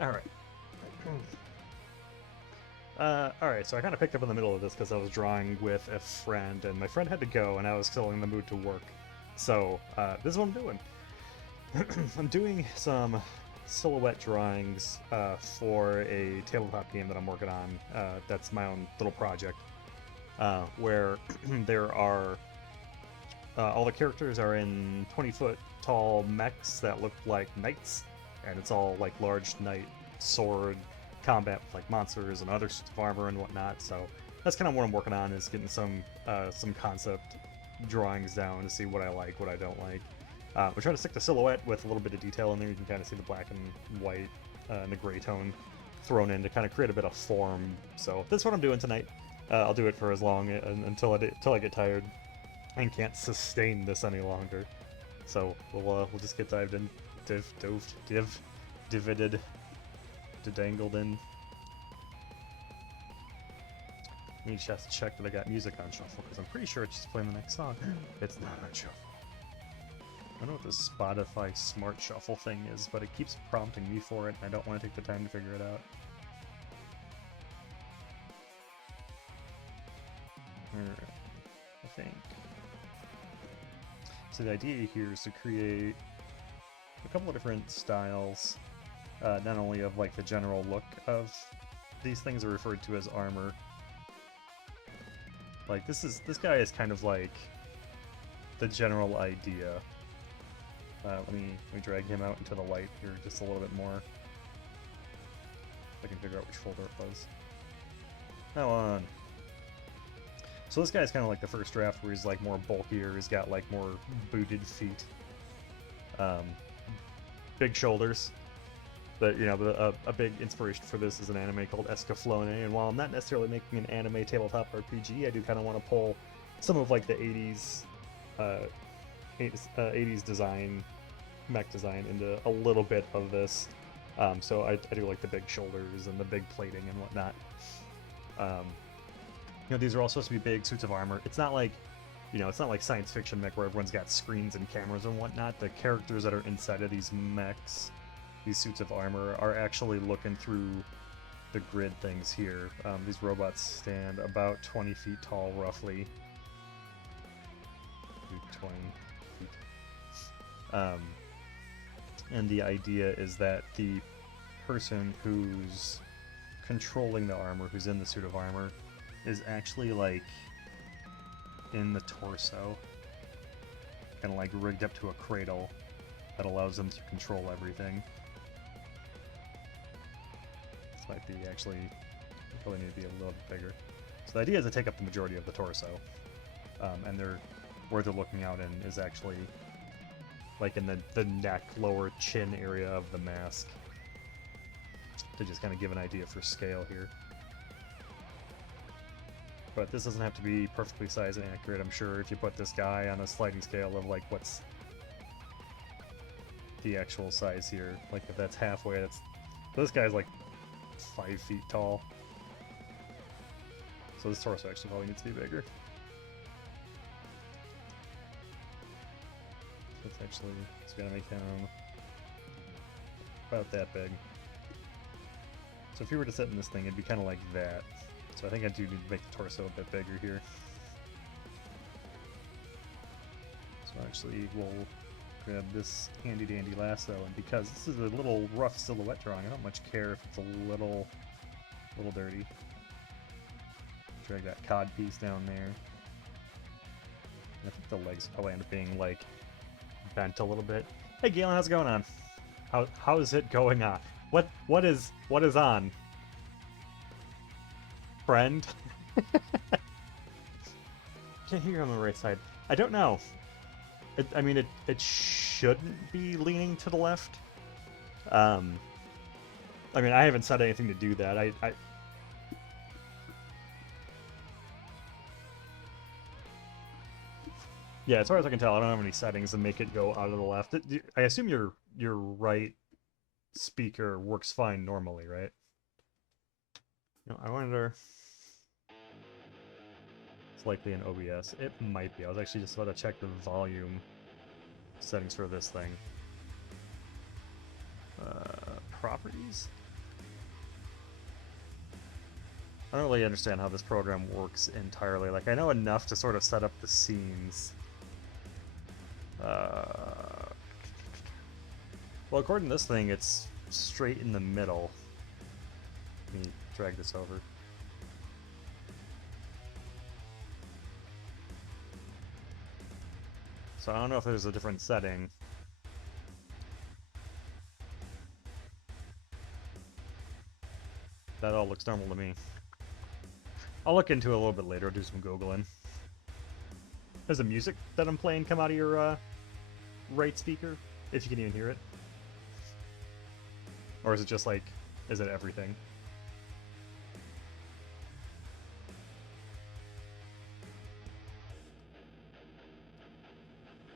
Alright. Alright, so I kind of picked up in the middle of this because I was drawing with a friend, and my friend had to go, and I was still in the mood to work. So, this is what I'm doing. I'm doing some silhouette drawings for a tabletop game that I'm working on. That's my own little project, where there are all the characters are in 20-foot tall mechs that look like knights, and it's all like large knight sword combat with like monsters and other suits of armor and whatnot. So that's kind of what I'm working on, is getting some concept drawings down to see what I like, what I don't like. We're trying to stick to silhouette with a little bit of detail in there. You can kind of see the black and white and the gray tone thrown in to kind of create a bit of form. So that's what I'm doing tonight. I'll do it for as long until I get tired and can't sustain this any longer. So we'll just get dived in, divided, dangled in. I need to check that I got music on shuffle because I'm pretty sure it's just playing the next song. It's not on shuffle. I don't know what this Spotify Smart Shuffle thing is, but it keeps prompting me for it, and I don't want to take the time to figure it out. Alright, I think. So the idea here is to create a couple of different styles, not only of like the general look of these things are referred to as armor. Like this guy is kind of like the general idea. Let me drag him out into the light here just a little bit more. If I can figure out which folder it was. That one. So this guy's kind of like the first draft, where he's like more bulkier. He's got like more booted feet, big shoulders. But you know, a big inspiration for this is an anime called Escaflowne. And while I'm not necessarily making an anime tabletop RPG, I do kind of want to pull some of like the 80s design, mech design, into a little bit of this. So I do like the big shoulders and the big plating and whatnot. You know, these are all supposed to be big suits of armor. It's not like, you know, it's not like science fiction mech where everyone's got screens and cameras and whatnot. The characters that are inside of these mechs, these suits of armor, are actually looking through the grid things here. These robots stand about 20 feet tall, roughly. 20 feet. And the idea is that the person who's controlling the armor, who's in the suit of armor, is actually like in the torso, kind of like rigged up to a cradle that allows them to control everything. This might be actually, probably need to be a little bit bigger. So the idea is to take up the majority of the torso, and where they're looking out in is actually like in the neck, lower chin area of the mask, to just kind of give an idea for scale here. But this doesn't have to be perfectly sized and accurate. I'm sure if you put this guy on a sliding scale of like what's the actual size here, like if that's halfway, that's, this guy's like 5 feet tall. So this torso actually probably needs to be bigger. That's actually, it's gonna make him about that big. So if you were to sit in this thing, it'd be kind of like that. So I think I do need to make the torso a bit bigger here. So actually, we'll grab this handy-dandy lasso, and because this is a little rough silhouette drawing, I don't much care if it's a little dirty. Drag that cod piece down there. I think the legs probably end up being like bent a little bit. Hey Galen, how's it going on? How is it going on? What is on? Friend? Can't hear you on the right side. I don't know. I mean, it shouldn't be leaning to the left. I mean, I haven't said anything to do that. Yeah, as far as I can tell, I don't have any settings that make it go out of the left. I assume your right speaker works fine normally, right? No, I wonder. It's likely an OBS. It might be. I was actually just about to check the volume settings for this thing. Properties? I don't really understand how this program works entirely. Like, I know enough to sort of set up the scenes. Well, according to this thing, it's straight in the middle. Let me drag this over. So I don't know if there's a different setting. That all looks normal to me. I'll look into it a little bit later, I'll do some Googling. Does the music that I'm playing come out of your right speaker? If you can even hear it? Or is it just like, is it everything?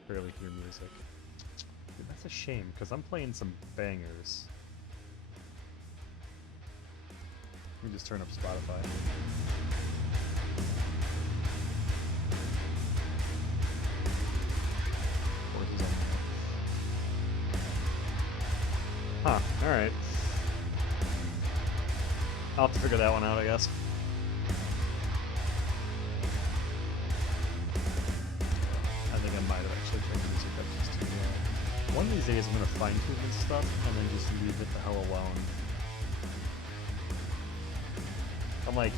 Barely hear music. Dude, that's a shame, because I'm playing some bangers. Let me just turn up Spotify. Huh, alright. I'll have to figure that one out, I guess. I think I might have actually turned the music up just too low. One of these days I'm gonna fine-tune this stuff and then just leave it the hell alone. I'm a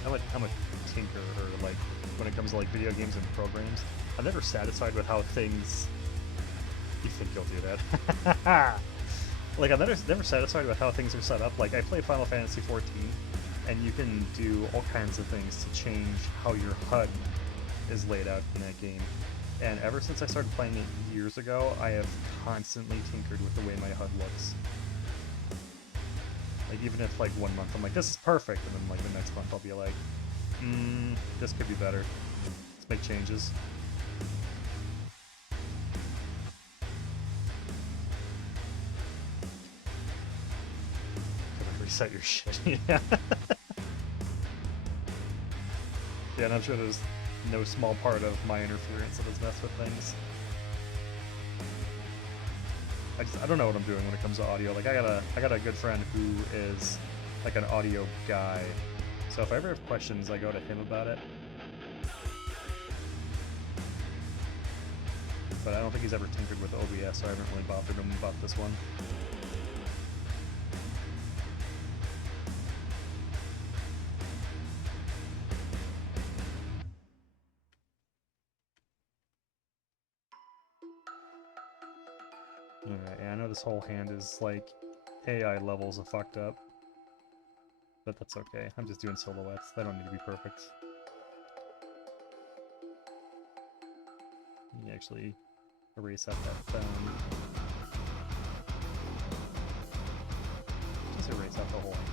tinkerer, like, when it comes to like video games and programs. I'm never satisfied with how things... You think you'll do that? Like, I'm never satisfied with how things are set up. Like, I play Final Fantasy XIV, and you can do all kinds of things to change how your HUD is laid out in that game. And ever since I started playing it years ago, I have constantly tinkered with the way my HUD looks. Like, even if, like, 1 month I'm like, this is perfect, and then, like, the next month I'll be like, this could be better. Let's make changes. Reset your shit. Yeah. Yeah, and I'm sure there's no small part of my interference that has messed with things. I don't know what I'm doing when it comes to audio. Like, I got a good friend who is like an audio guy, so if I ever have questions, I go to him about it. But I don't think he's ever tinkered with OBS, so I haven't really bothered him about this one. Alright, yeah, I know this whole hand is, like, AI levels of fucked up. But that's okay. I'm just doing silhouettes. They don't need to be perfect. Let me actually erase out that phone. Just erase out the whole hand.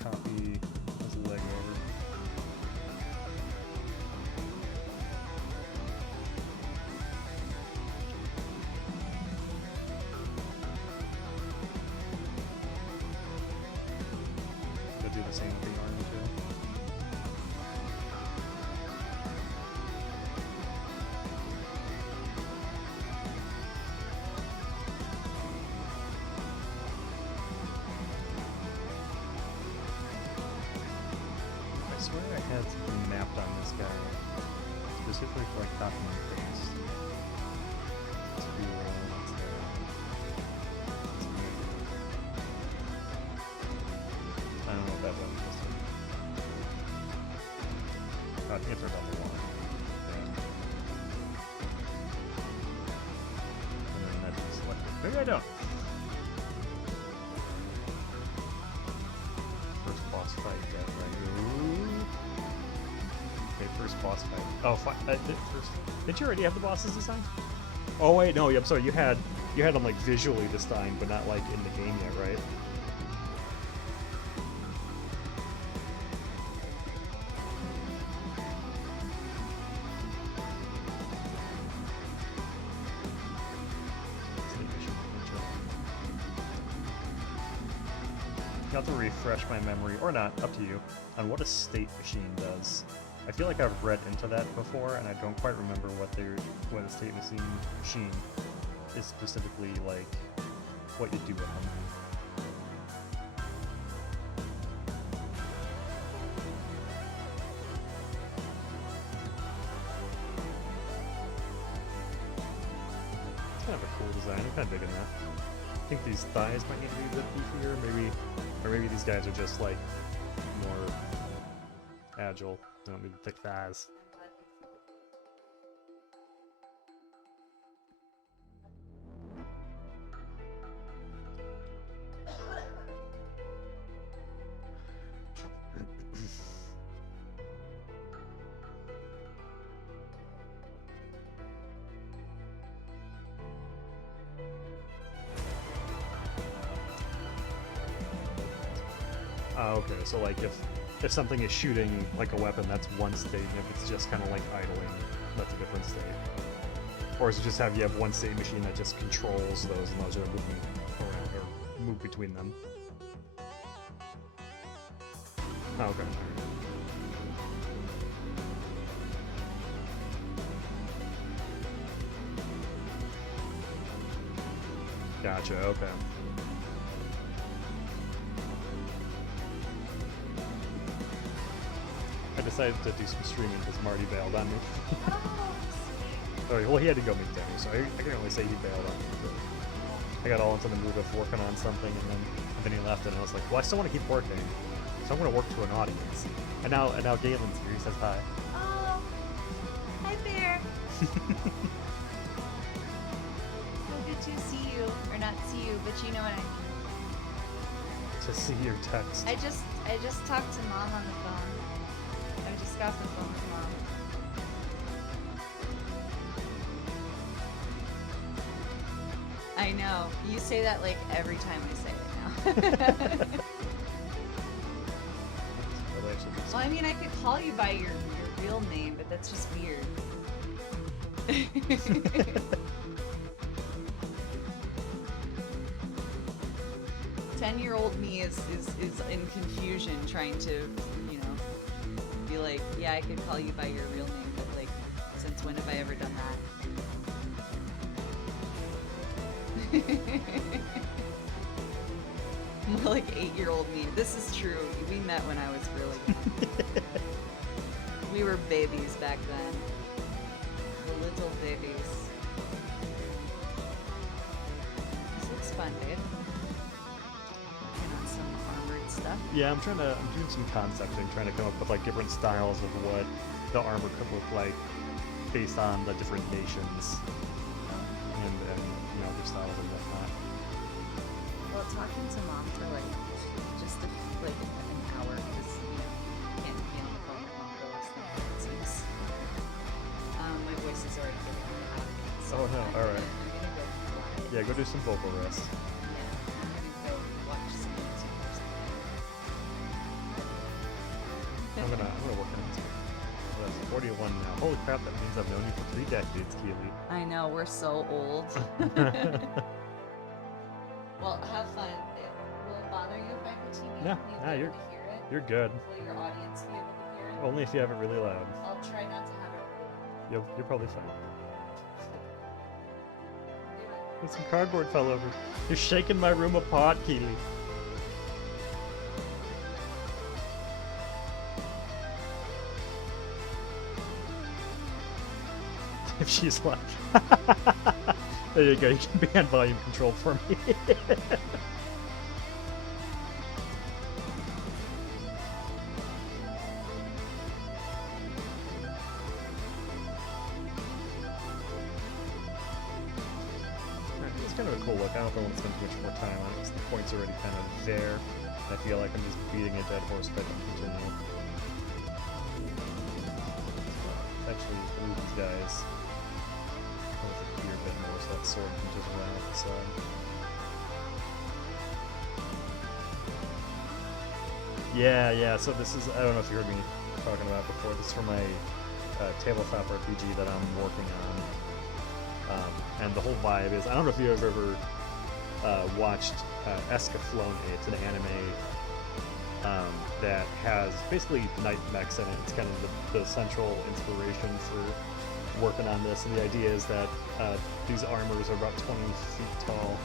Copy his leg over. Could do the same with the arm too. I swear I had something mapped on this guy, specifically for like copy and paste. I don't know what that button is. I think it's our double one. Yeah. And then that's selected. Maybe I don't. First boss fight, dead, right? Okay, first boss fight. Oh, did you already have the bosses designed? Oh wait, no. I'm sorry. You had them like visually designed, but not like in the game yet, right? have to refresh my memory, or not, up to you, on what a state machine does. I feel like I've read into that before, and I don't quite remember what a state machine is specifically, like, what you do with them. It's kind of a cool design. I'm kind of digging that. I think these thighs might need to be a bit beefier, or maybe these guys are just, like, more agile. They don't need thick thighs. Okay, so like if something is shooting like a weapon, that's one state, and if it's just kind of like idling, that's a different state. Or is it just you have one state machine that just controls those, and those are moving around or move between them? Oh, okay. Gotcha, okay. I decided to do some streaming because Marty bailed on me. Oh, well, he had to go meet Danny, so I can only say he bailed on me. I got all into the mood of working on something, and then he left, and I was like, well, I still want to keep working, so I'm going to work to an audience. And now Galen's here. He says hi. Oh, hi there. Oh, good to see you, or not see you, but you know what I mean. To see your text. I just talked to Mom on the phone. I just got the phone with Mom. I know. You say that like every time I say it now. Well, I mean, I could call you by your real name, but that's just weird. 10-year-old me is in confusion trying to, you know, be like, yeah, I could call you by your real name, but like, since when have I ever done that? More like 8-year-old me. This is true. We met when I was really we were babies back then. The little babies. This looks fun, babe. Working on some armored stuff. Yeah, I'm doing some concepting, trying to come up with like different styles of what the armor could look like based on the different nations and you know, their styles and whatnot. Well, talking to Mom for like just like an hour because you know can't be on the phone with Mom for less than 5 minutes. My voice is already getting out. So Oh no! All right. I'm gonna go quiet. Yeah, go do some vocal rest. Yeah, I'm gonna go watch some YouTube or something. I'm gonna work on it. Well, that's 41 now. Holy crap! That means I've known you for 3 decades, Keely. I know, we're so old. Well, have fun. Will it bother you if I continue? No, You'll no, be you're able to hear it? you're good. Will your audience be able to hear it? Only if you have it really loud. I'll try not to have it really loud. You're probably fine. Some cardboard fell over. You're shaking my room apart, Keely. If she's like, there you go. You can be on volume control for me. It's kind of a cool look. I don't know if I want to spend too much more time on it because the point's already kind of there. I feel like I'm just beating a dead horse if I don't continue. Actually, move these guys here a bit more so that sword can just run off the side. Yeah, so this is, I don't know if you heard me talking about it before, this is for my tabletop RPG that I'm working on. And the whole vibe is, I don't know if you've ever watched Escaflowne. It's an anime that has basically knight mechs in it. It's kind of the central inspiration for working on this, and the idea is that these armors are about 20 feet tall.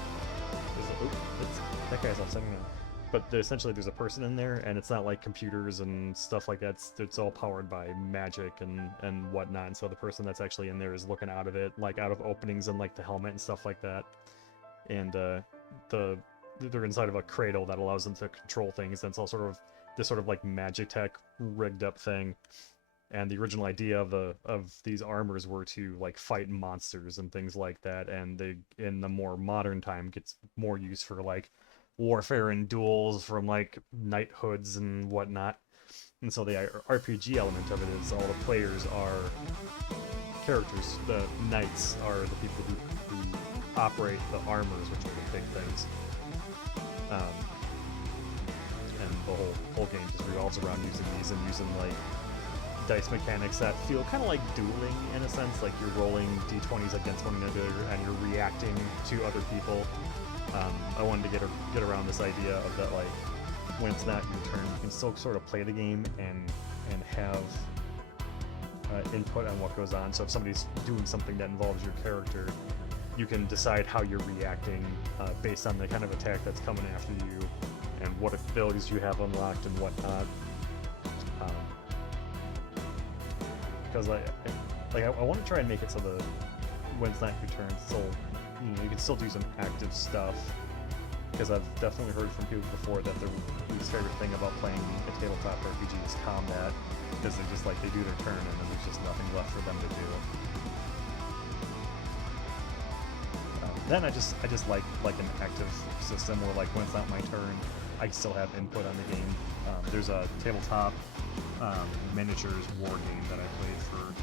That guy's offsetting now. But essentially there's a person in there, and it's not like computers and stuff like that. It's all powered by magic and whatnot, and so the person that's actually in there is looking out of it, like out of openings in like the helmet and stuff like that. And they're inside of a cradle that allows them to control things, and it's all sort of this sort of like Magitech rigged up thing. And the original idea of these armors were to like fight monsters and things like that, and they in the more modern time gets more use for like warfare and duels from like knighthoods and whatnot. And so the RPG element of it is all the players are characters. The knights are the people who operate the armors, which are the big things. And the whole game just revolves around using these and using like dice mechanics that feel kind of like dueling in a sense, like you're rolling d20s against one another and you're reacting to other people. I wanted to get around this idea of that, like, when it's not your turn, you can still sort of play the game and have input on what goes on. So if somebody's doing something that involves your character, you can decide how you're reacting based on the kind of attack that's coming after you and what abilities you have unlocked and whatnot. Because I want to try and make it so that when it's not your turn, still you can still do some active stuff. Because I've definitely heard from people before that their least favorite thing about playing a tabletop RPG is combat, because they do their turn and then there's just nothing left for them to do. Then I just like an active system where like when it's not my turn, I still have input on the game. There's a tabletop miniatures war game that I played for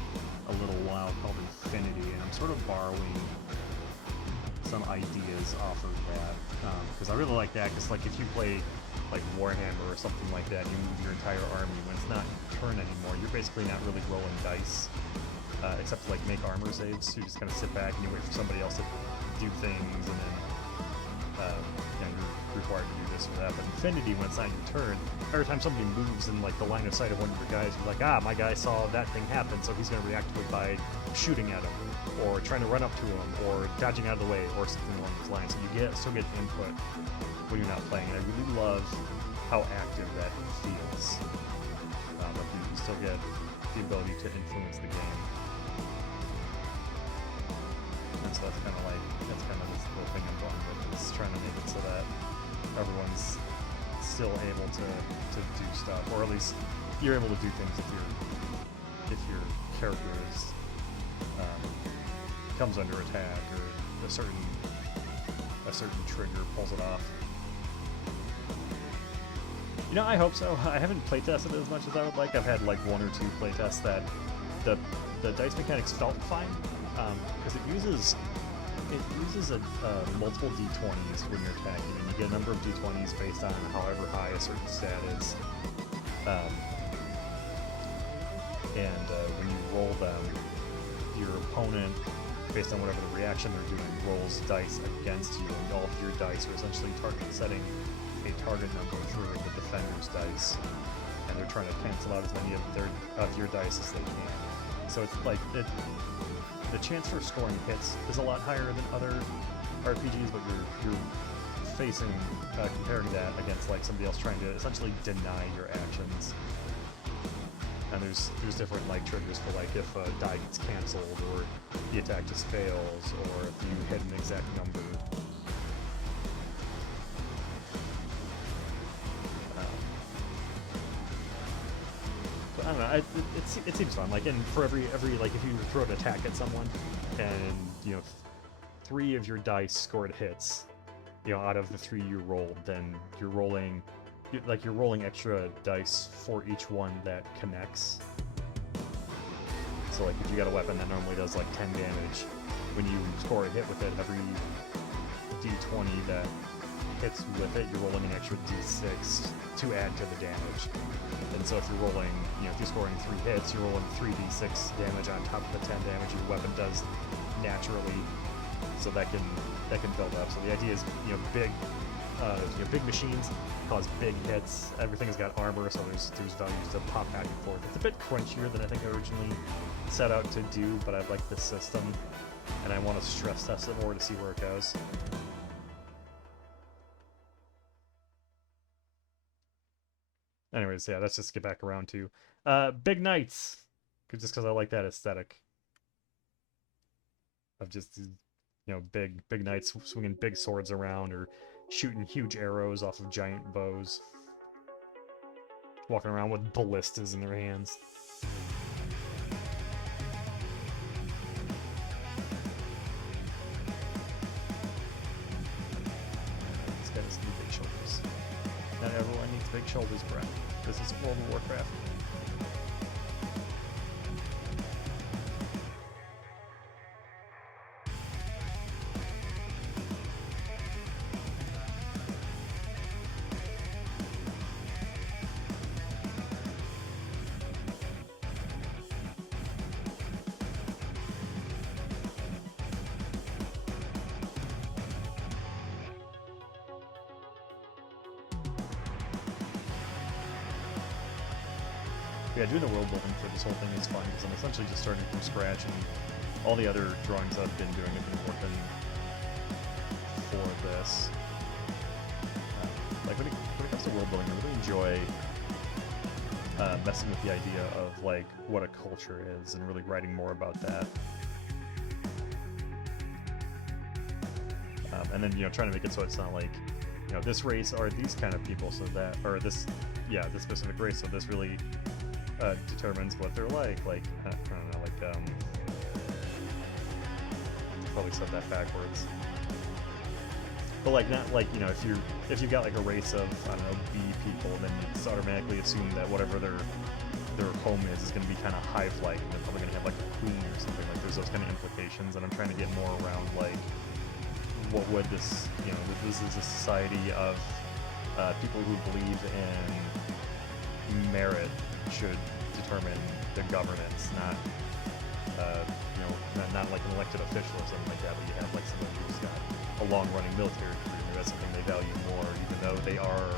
a little while called Infinity, and I'm sort of borrowing some ideas off of that, because I really like that, because like if you play like Warhammer or something like that, you move your entire army, when it's not your turn anymore, you're basically not really rolling dice, except to like make armor saves. So you just kind of sit back and you wait for somebody else to do things, and then you're required to do this or that. But Infinity, when it's not your turn, every time somebody moves in like the line of sight of one of your guys, you're like, my guy saw that thing happen, so he's going to react to it by shooting at him, or trying to run up to him, or dodging out of the way, or something along those lines. So you still get input when you're not playing, and I really love how active that feels. But you still get the ability to influence the game. And so that's kind of the thing I'm going with, is trying to make it so that everyone's still able to do stuff, or at least you're able to do things if your character is comes under attack, or a certain trigger pulls it off. You know, I hope so. I haven't playtested it as much as I would like. I've had like one or two playtests that the dice mechanics felt fine, because it uses multiple d20s when you're attacking, and you get a number of d20s based on however high a certain stat is. When you roll them, your opponent, based on whatever the reaction they're doing, rolls dice against you, and all of your dice are essentially setting a target number for the defender's dice, and they're trying to cancel out as many of your dice as they can. So it's like the chance for scoring hits is a lot higher than other RPGs, but you're facing comparing that against like somebody else trying to essentially deny your actions. And there's different like triggers for like if a die gets canceled, or the attack just fails, or if you hit an exact number. But I don't know. It seems fun. Like, and for every like if you throw an attack at someone, and 3 of your dice scored hits, out of the 3 you rolled, then you're rolling extra dice for each one that connects. So like if you got a weapon that normally does like 10 damage, when you score a hit with it, every d20 that hits with it, you're rolling an extra d6 to add to the damage. And so if you're rolling, if you're scoring 3 hits, you're rolling 3d6 damage on top of the 10 damage your weapon does naturally. So that can build up. So the idea is, big big machines cause big hits. Everything's got armor, so there's values to pop back and forth. It's a bit crunchier than I think I originally set out to do, but I like this system, and I want to stress test it more to see where it goes. Anyways, yeah, let's just get back around to big knights, just because I like that aesthetic of just big knights swinging big swords around or shooting huge arrows off of giant bows, walking around with ballistas in their hands. This guy doesn't need big shoulders. Not everyone needs big shoulders, Brett. This is World of Warcraft. Yeah, doing the world building for this whole thing is fun because I'm essentially just starting from scratch, and all the other drawings I've been doing have been working for this. Like when it comes to world building, I really enjoy messing with the idea of like what a culture is and really writing more about that. And then trying to make it so it's not like this race are these kind of people, so that, or this specific race, so this really determines what they're like I don't know, probably said that backwards, but like not like if you've got like a race of, I don't know, bee people, then it's automatically assumed that whatever their home is going to be kind of hive-like, and they're probably going to have like a queen or something. Like there's those kind of implications, and I'm trying to get more around like what would this, this is a society of people who believe in merit should determine the governance, not not like an elected official or something like that, but you have like someone who's got a long-running military career, maybe that's something they value more, even though they are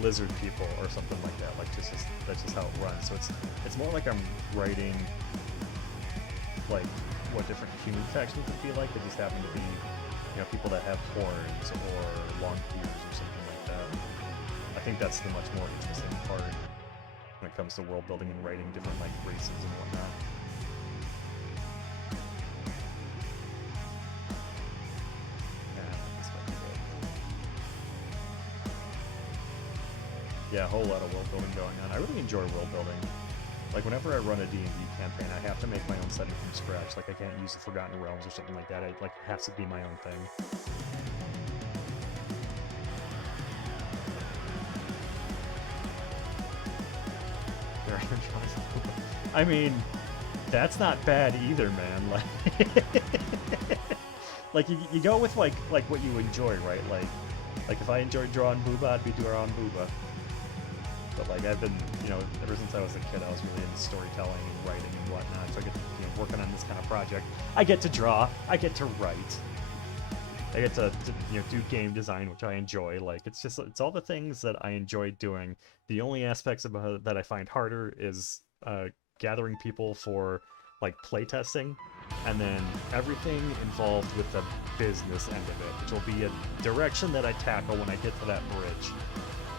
lizard people or something like that. Like that's just how it runs. So it's more like I'm writing like what different human factions would be like. They just happen to be people that have horns or long ears or something like that. I think that's the much more interesting part when it comes to world building and writing different like races and whatnot. Yeah, a whole lot of world building going on. I really enjoy world building. Like whenever I run a D&D campaign, I have to make my own setting from scratch. Like I can't use the Forgotten Realms or something like that. It has to be my own thing. I mean, that's not bad either, man. Like you go with like what you enjoy, right? Like if I enjoyed drawing booba, I'd be drawing booba. But like I've been, ever since I was a kid, I was really into storytelling and writing and whatnot. So I get to, working on this kind of project. I get to draw. I get to write. I get to do game design, which I enjoy. Like it's all the things that I enjoy doing. The only aspects about it that I find harder is gathering people for like playtesting, and then everything involved with the business end of it, which will be a direction that I tackle when I get to that bridge.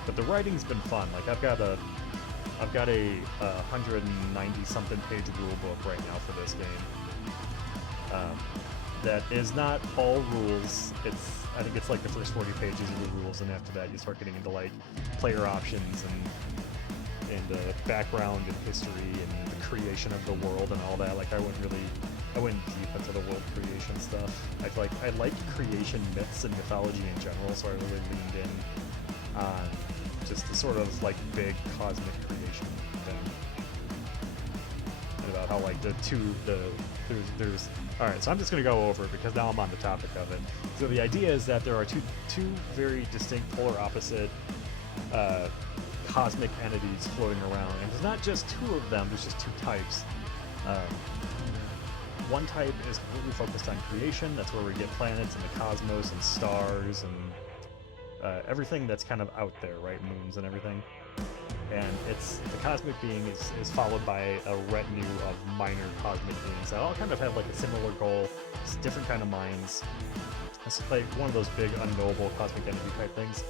But the writing's been fun. Like I've got a 190 something page rule book right now for this game. That is not all rules. I think it's like the first 40 pages of the rules, and after that you start getting into like player options and background and history and the creation of the world and all that. Like I went deep into the world creation stuff. I like creation myths and mythology in general, so I really leaned in on just the sort of like big cosmic creation thing, and about how like there's all right. So I'm just gonna go over it because now I'm on the topic of it. So the idea is that there are two very distinct polar opposite cosmic entities floating around, and there's not just two of them. There's just two types. One type is completely focused on creation. That's where we get planets and the cosmos and stars and everything that's kind of out there, right? Moons and everything. And it's the cosmic being is followed by a retinue of minor cosmic beings that all kind of have like a similar goal. It's different kind of minds. It's like one of those big unknowable cosmic entity type things.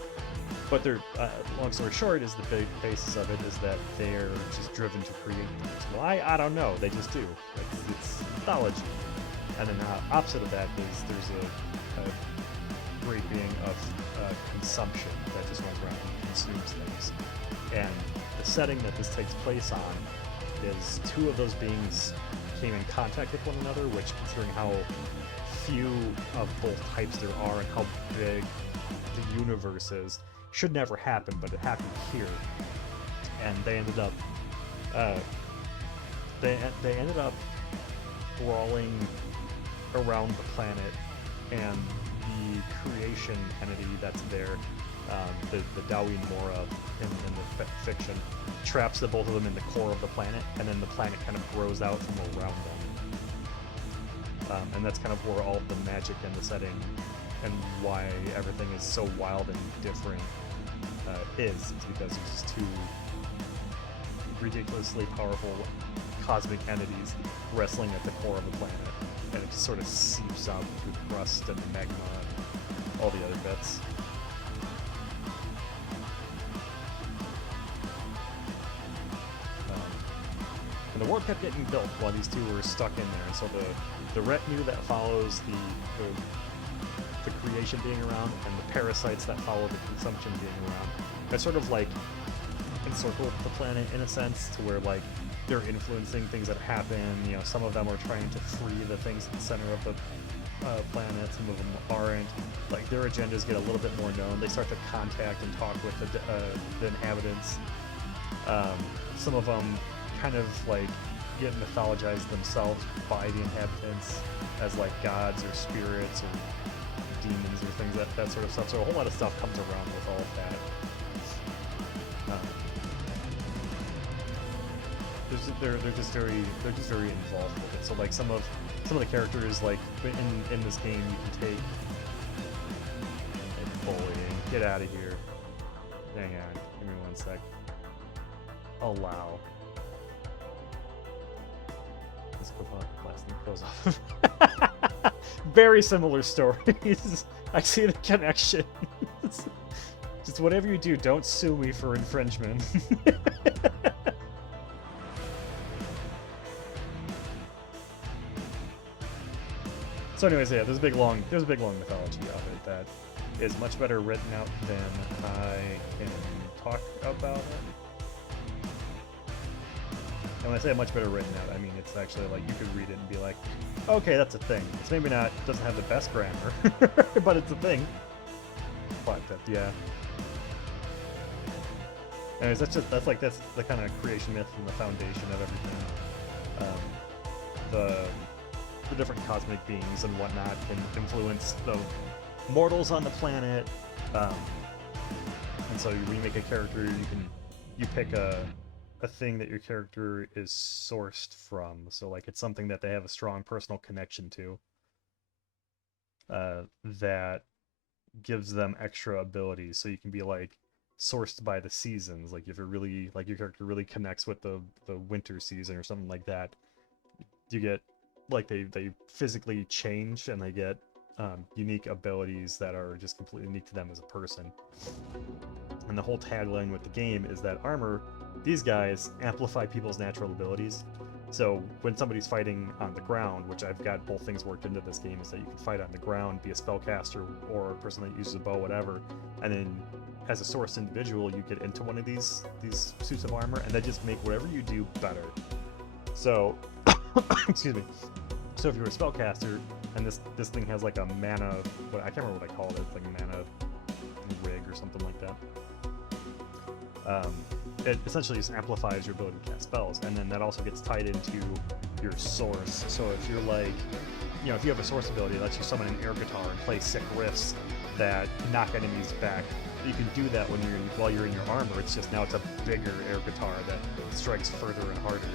But they're, long story short, is the big basis of it is that they're just driven to create things. Why? I don't know. They just do. It's mythology. And then the opposite of that is there's a great being of consumption that just runs around and consumes things. And the setting that this takes place on is two of those beings came in contact with one another, which, considering how few of both types there are and how big the universe is, should never happen, but it happened here. And they ended up they ended up crawling around the planet, and the creation entity that's there, the Dawi Mora in the fiction, traps the both of them in the core of the planet, and then the planet kind of grows out from around them. And that's kind of where all the magic and the setting and why everything is so wild and different is because there's just two ridiculously powerful cosmic entities wrestling at the core of the planet, and it just sort of seeps out through the crust and the magma and all the other bits. And the world kept getting built while these two were stuck in there, and so the retinue that follows the creation being around and the parasites that follow the consumption being around, they sort of like encircle the planet in a sense, to where like they're influencing things that happen. You know, some of them are trying to free the things at the center of the planet, some of them aren't. Like their agendas get a little bit more known. They start to contact and talk with the inhabitants. Some of them kind of like get mythologized themselves by the inhabitants as like gods or spirits or demons or things, that sort of stuff. So a whole lot of stuff comes around with all of that. They're just very involved with it. So like some of the characters, like in this game, you can take bullying. Get out of here. Hang on, give me 1 sec. Allow. Let's go last thing goes off. Very similar stories. I see the connection. Just whatever you do, don't sue me for infringement. So anyways, yeah, there's a big long mythology of it that is much better written out than I can talk about it. And when I say much better written out, I mean it's actually like you could read it and be like, okay, that's a thing. It's maybe not, doesn't have the best grammar, but it's a thing. But yeah. Anyways, that's the kind of creation myth and the foundation of everything. The different cosmic beings and whatnot can influence the mortals on the planet, and so when you make a character, you pick a thing that your character is sourced from. So like it's something that they have a strong personal connection to, that gives them extra abilities. So you can be like sourced by the seasons. Like if you're really like your character really connects with the winter season or something like that, you get like they physically change and they get unique abilities that are just completely unique to them as a person. And the whole tagline with the game is that armor, these guys amplify people's natural abilities. So when somebody's fighting on the ground, which I've got both things worked into this game, is that you can fight on the ground, be a spellcaster or a person that uses a bow, whatever, and then as a sourced individual, you get into one of these suits of armor, and they just make whatever you do better. So, excuse me. So if you're a spellcaster, and this thing has like a mana, I can't remember what I called it, like mana rig or something like that. It essentially just amplifies your ability to cast spells, and then that also gets tied into your source. So if you're like, you know, if you have a source ability that lets you summon an air guitar and play sick riffs that knock enemies back, you can do that while you're in your armor. It's just now it's a bigger air guitar that strikes further and harder.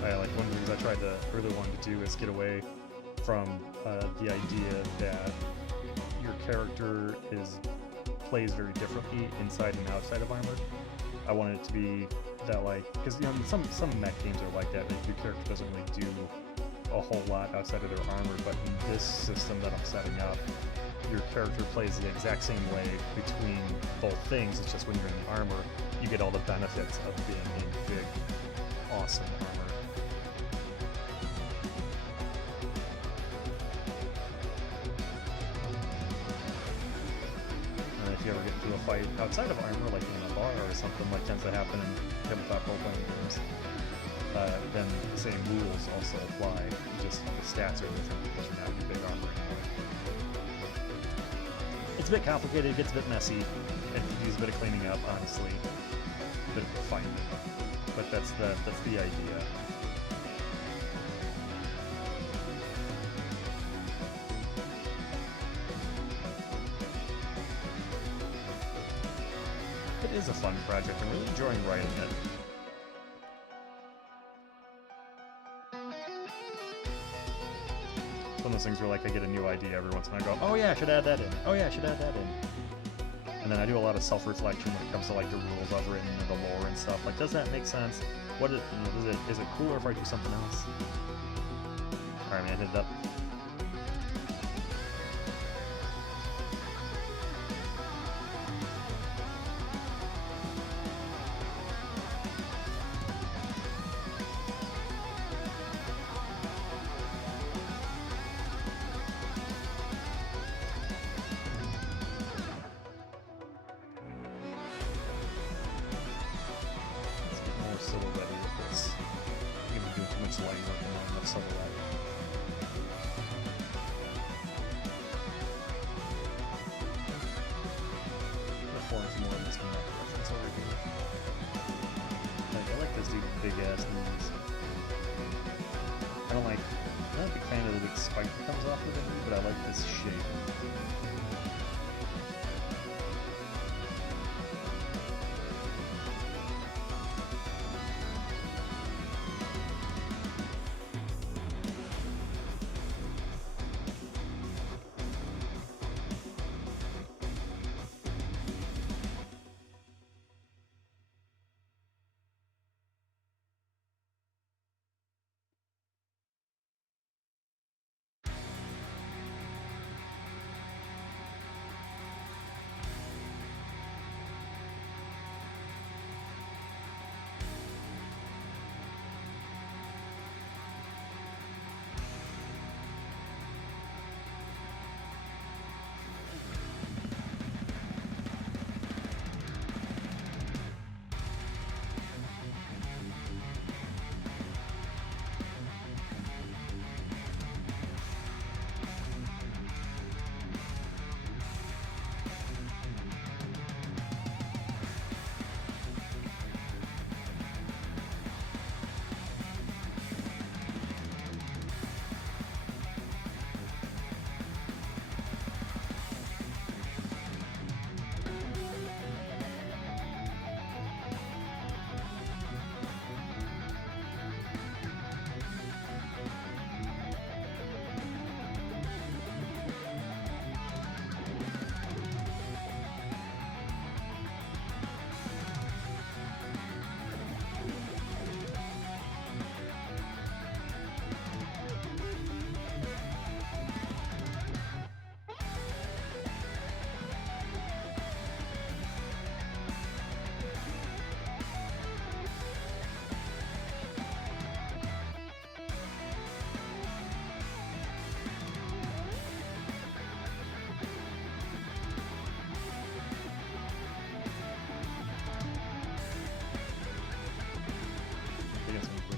Like one of the things I really wanted to do is get away from the idea that your character plays very differently inside and outside of armor. I wanted it to be that, like, because you know some mech games are like that. Your character doesn't really do a whole lot outside of their armor, but in this system that I'm setting up, your character plays the exact same way between both things. It's just when you're in the armor, you get all the benefits of being in big, awesome armor. And if you ever get into a fight outside of armor, like in a bar or something, like tends to happen in tabletop role-playing games, then the same rules also apply. Just the stats are different because you're not in big armor anymore. It's a bit complicated, it gets a bit messy, and it needs a bit of cleaning up, honestly. A bit of refinement. But that's the idea. It is a fun project. I'm really enjoying writing it. It's one of those things where, like, I get a new idea every once in a while. I go, oh yeah, I should add that in. Oh yeah, I should add that in. And then I do a lot of self-reflection when it comes to, like, the rules I've written and the lore and stuff. Like, does that make sense? What is, you know, is it cooler if I do something else? Alright, man, hit it up. Big ass knees. I'm not a big fan of the big spike that comes off of the knee, but I like this shape.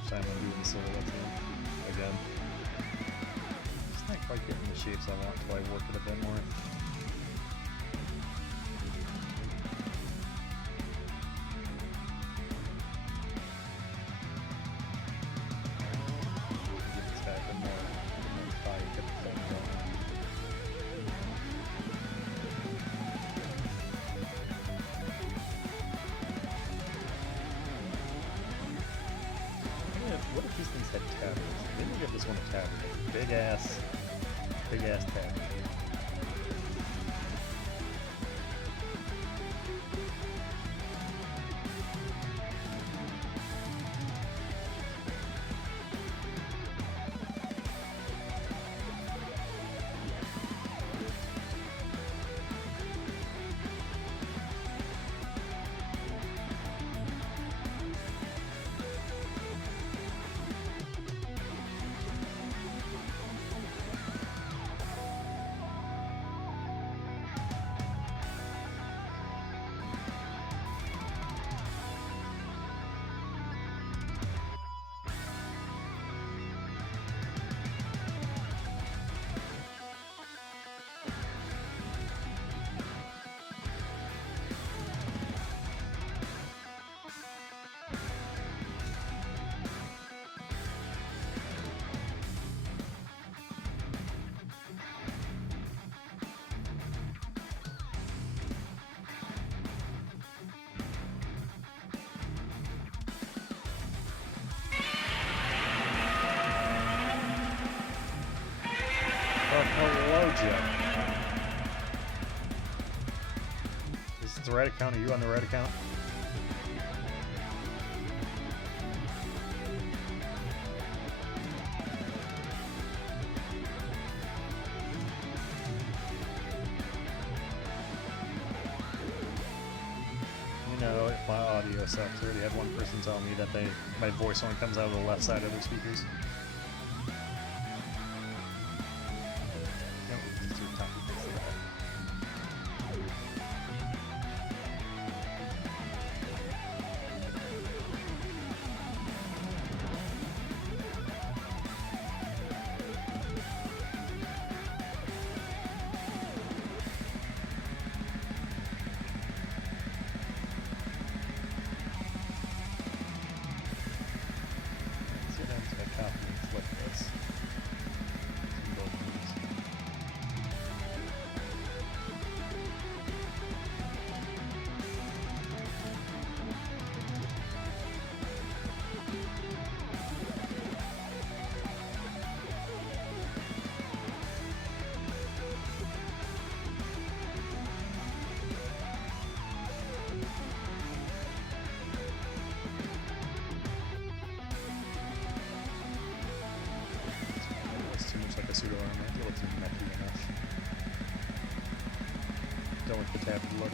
Time I'm doing solo again. Just not quite getting the shapes I want until I work it a bit more. Get this guy a bit more fire, get the thing going. What if these things had tatters? Maybe give this one a tattoo. Big ass Big ass tab. Hello, Jeff. Is this the right account? Are you on the right account? You know, if my audio sucks, I already had one person tell me that my voice only comes out of the left side of their speakers. Pseudo armor. It looks mechy enough. Don't like the tab look.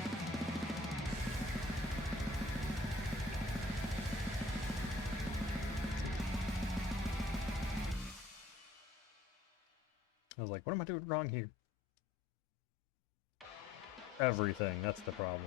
I was like, what am I doing wrong here? Everything, that's the problem.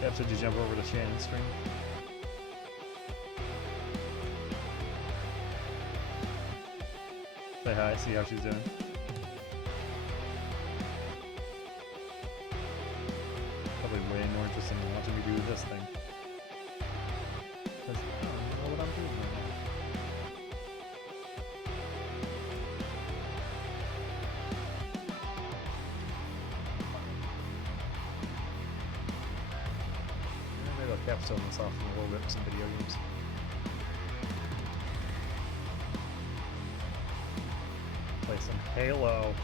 Jeff, did you jump over to Shannon's stream? Say hi, see how she's doing. Probably way more interested in watching me do this thing. Because I don't know what I'm doing right now. Maybe I'll capstone this off in a little bit with some video games. Halo.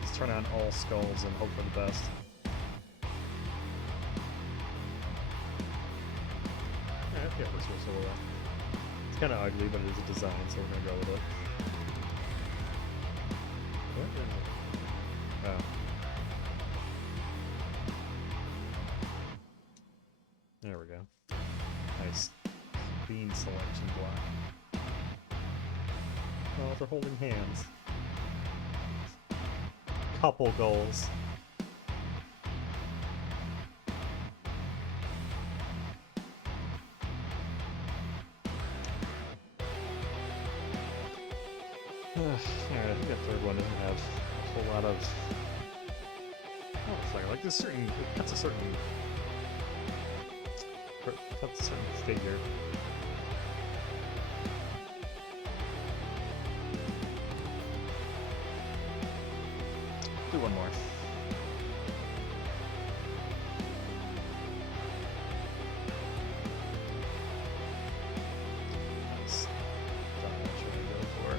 Let's turn on all skulls and hope for the best. Yeah, this was silhouette. It's kind of ugly, but it is a design, so we're gonna go with it. What is it? Oh. There we go. Nice clean selection block. Oh, they're holding hands. Couple goals. Alright, I think that third one doesn't have a whole lot of... Oh, like there's certain... That's a certain... That's a certain figure. Do one more. Nice. Don't know what you're gonna go for.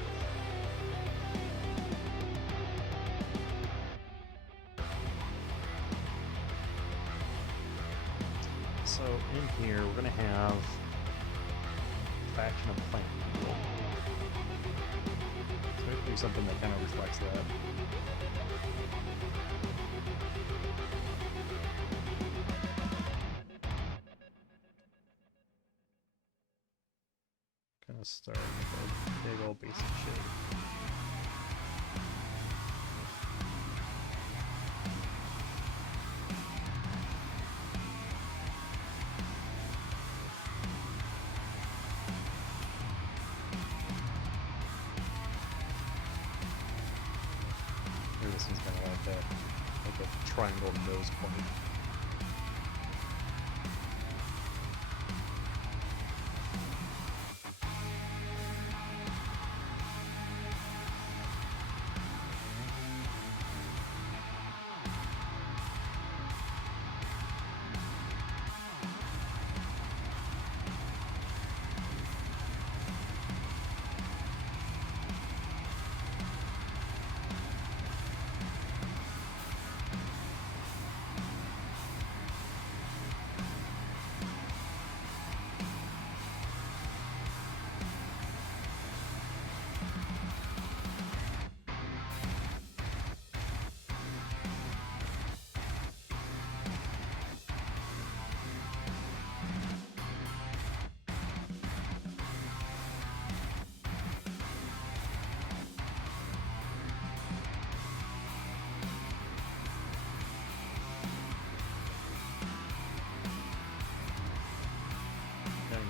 So in here we're gonna have faction of plant people. So we have to do something that kind of reflects that. Gonna start with a big old basic shape. This one's kind of like a triangle nose point.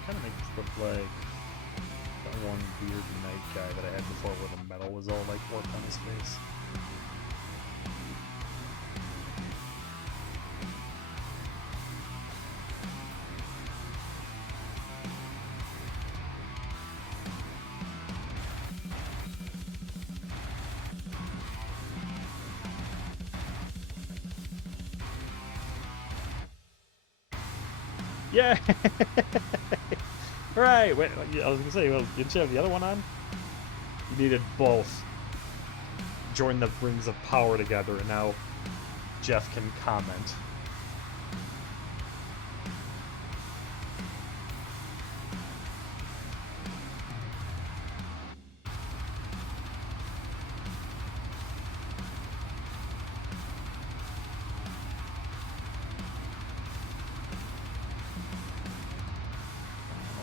Kind of make this look like that one weird knight guy that I had before where the metal was all like warped on his face. Yeah! Right! Wait, I was gonna say, well, didn't you have the other one on? You needed both. Join the rings of power together, and now Jeff can comment.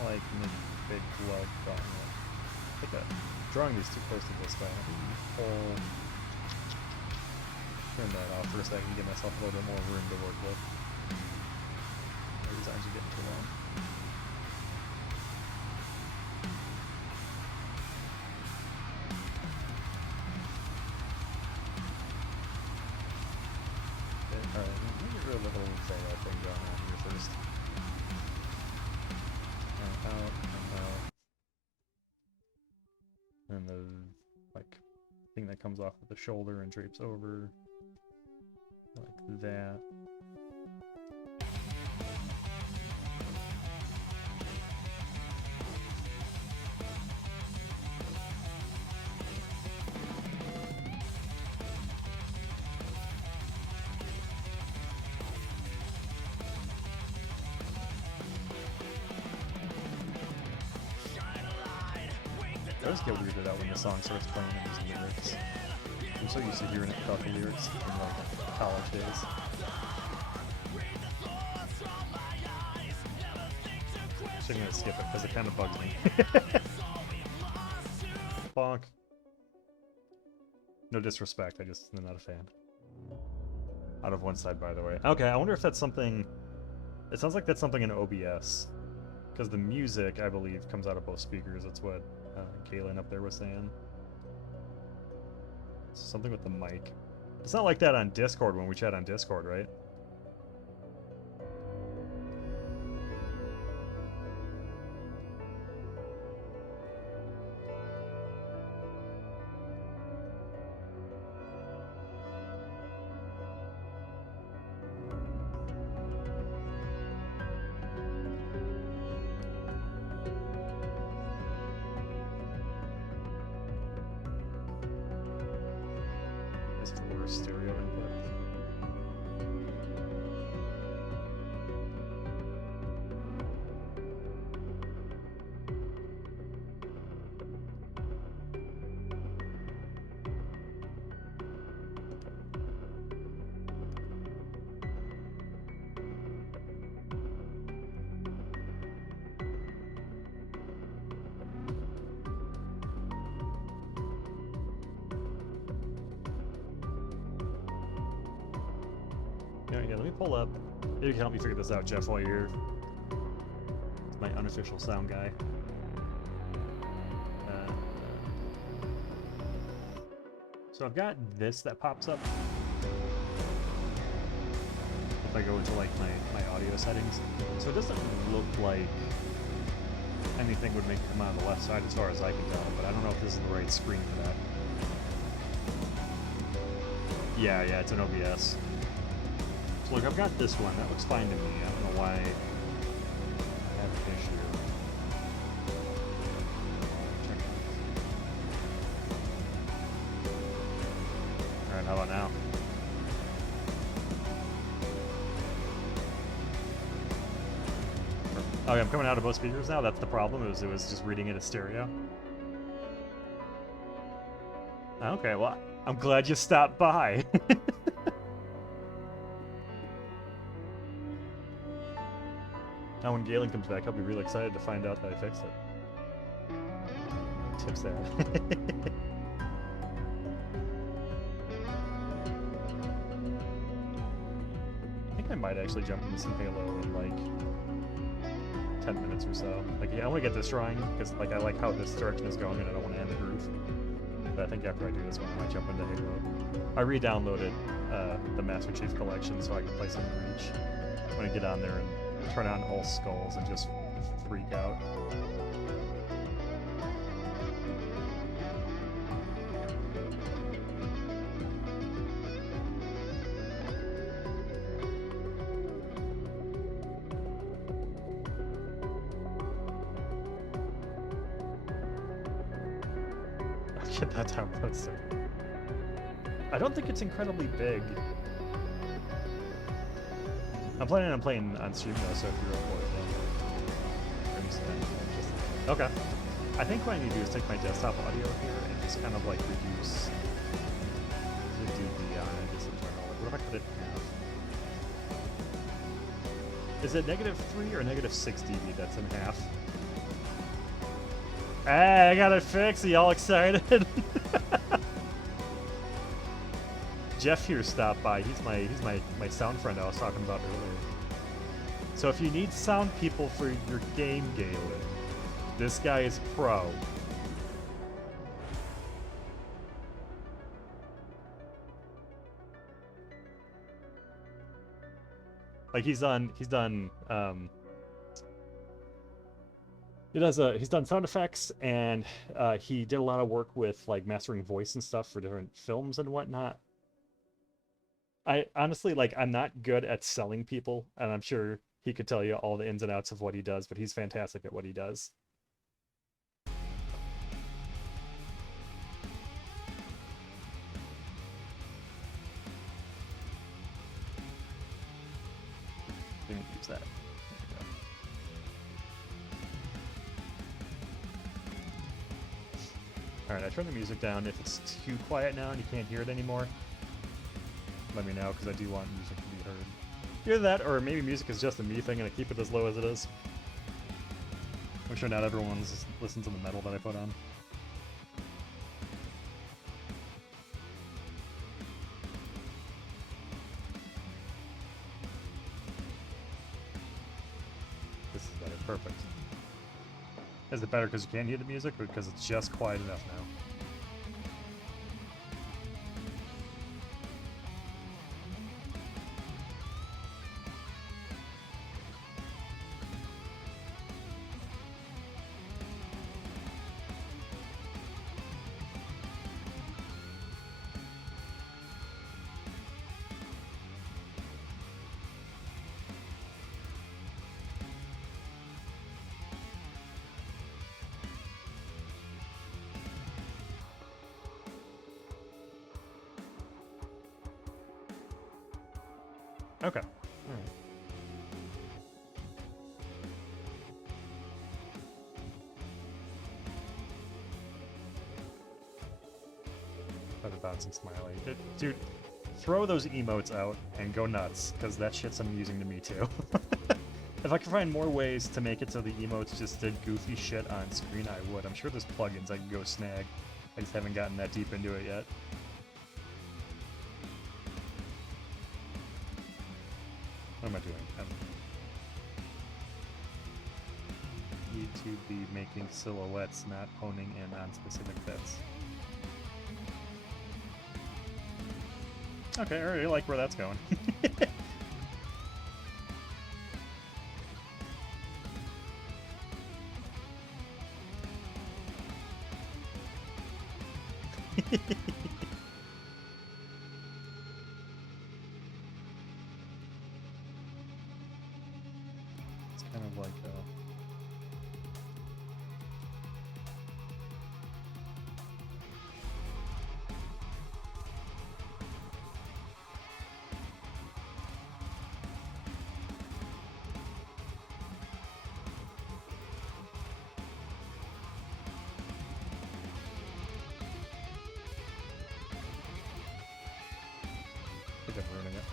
Like big glove gauntlet. I think drawing these too close to this guy. Turn that off for a second, give myself a little bit more room to work with. My designs are getting too long. Okay, alright, let me get rid of the whole thing going on here first. Out. And the like thing that comes off of the shoulder and drapes over like that. I always get weirded out when the song starts playing and there's lyrics. I'm so used to hearing it without the lyrics from like college days. Actually, I'm gonna skip it because it kind of bugs me. Bonk. No disrespect, I'm not a fan. Out of one side, by the way. Okay, I wonder if that's something... It sounds like that's something in OBS. Because the music, I believe, comes out of both speakers. That's what Galen up there was saying. Something with the mic. It's not like that on Discord when we chat on Discord, right? For stereo input. Yeah, let me pull up. Maybe you can help me figure this out, Jeff, while you're here. It's my unofficial sound guy. So I've got this that pops up. If I go into like my audio settings. So it doesn't look like anything would make it come out on the left side as far as I can tell, but I don't know if this is the right screen for that. Yeah, it's an OBS. So look, I've got this one. That looks fine to me. I don't know why I have an issue. Alright, how about now? Okay, I'm coming out of both speakers now. That's the problem. It was just reading it as stereo. Okay, well, I'm glad you stopped by. Now when Galen comes back, I'll be real excited to find out that I fixed it. Tips that. I think I might actually jump into some Halo in like 10 minutes or so. Like, yeah, I want to get this drawing because like I like how this direction is going and I don't want to end the groove. But I think after I do this one, I might jump into Halo. I re-downloaded the Master Chief Collection so I can play some Reach. I'm gonna get on there and turn on all skulls and just freak out. I'll get that down closer. I don't think it's incredibly big. I'm planning on playing on stream though, so if you're up for it, okay. I think what I need to do is take my desktop audio here and just kind of like reduce the dB on it just in general. Like, what if I cut it in half? Is it -3 or -6 dB that's in half? Hey, I got it fixed. Are y'all excited? Jeff here stopped by. He's my sound friend I was talking about earlier. So if you need sound people for your game, Galen, this guy is pro. Like he's done sound effects, and he did a lot of work with like mastering voice and stuff for different films and whatnot. I honestly, like, I'm not good at selling people, and I'm sure he could tell you all the ins and outs of what he does, but he's fantastic at what he does. Let me use that. There we go. Alright, I turn the music down. If it's too quiet now and you can't hear it anymore, let me know, because I do want music to be heard. Either that, or maybe music is just a me thing and I keep it as low as it is. I'm sure not everyone's listened to the metal that I put on. This is better. Perfect. Is it better because you can't hear the music, or because it's just quiet enough now? Okay. Alright. Another bouncing smiley. Dude, throw those emotes out and go nuts, because that shit's amusing to me too. If I could find more ways to make it so the emotes just did goofy shit on screen, I would. I'm sure there's plugins I can go snag. I just haven't gotten that deep into it yet. What am I doing? Need to be making silhouettes, not honing in on specific bits. Okay, I already like where that's going. It's kind of like I think I'm ruining it.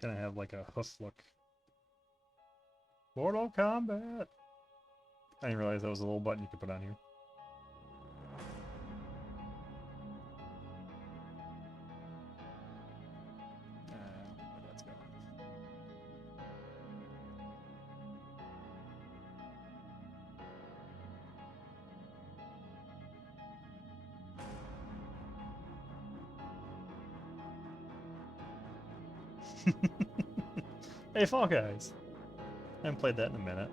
Gonna have like a hoof look. Mortal Kombat! I didn't realize that was a little button you could put on here. Where that's going. Hey, Fall Guys! I haven't played that in a minute.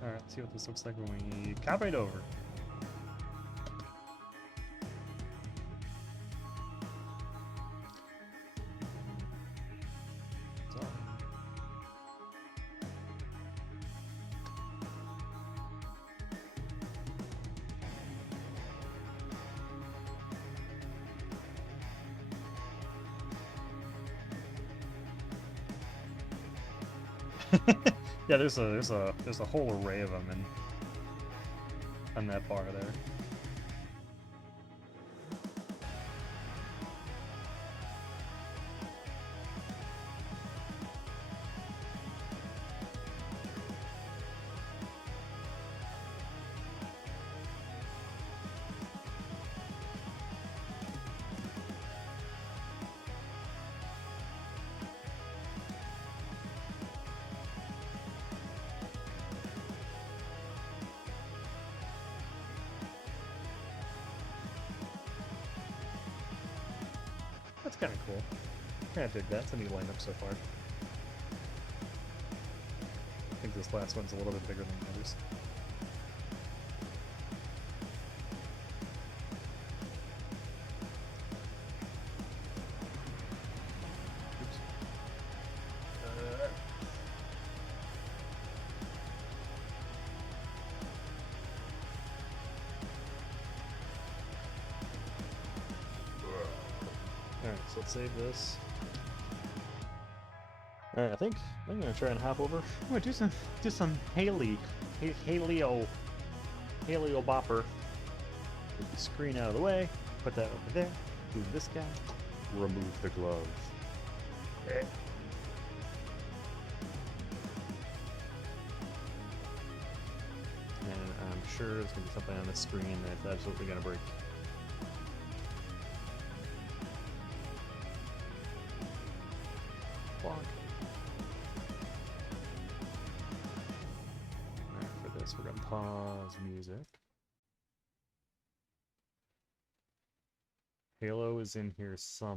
Alright, let's see what this looks like when we copy it over. So. Yeah, there's a whole array of them on that bar there. That's kind of cool. Yeah, I dig that. It's a neat lineup so far. I think this last one's a little bit bigger than the others. Oops. Alright, so let's save this. Alright, I think I'm gonna try and hop over. I'm gonna do some Haleo bopper. Get the screen out of the way, put that over there, move this guy, remove the glove. And I'm sure there's gonna be something on the screen that's absolutely gonna break. Clock. Alright, for this we're gonna pause music. Halo is in here some.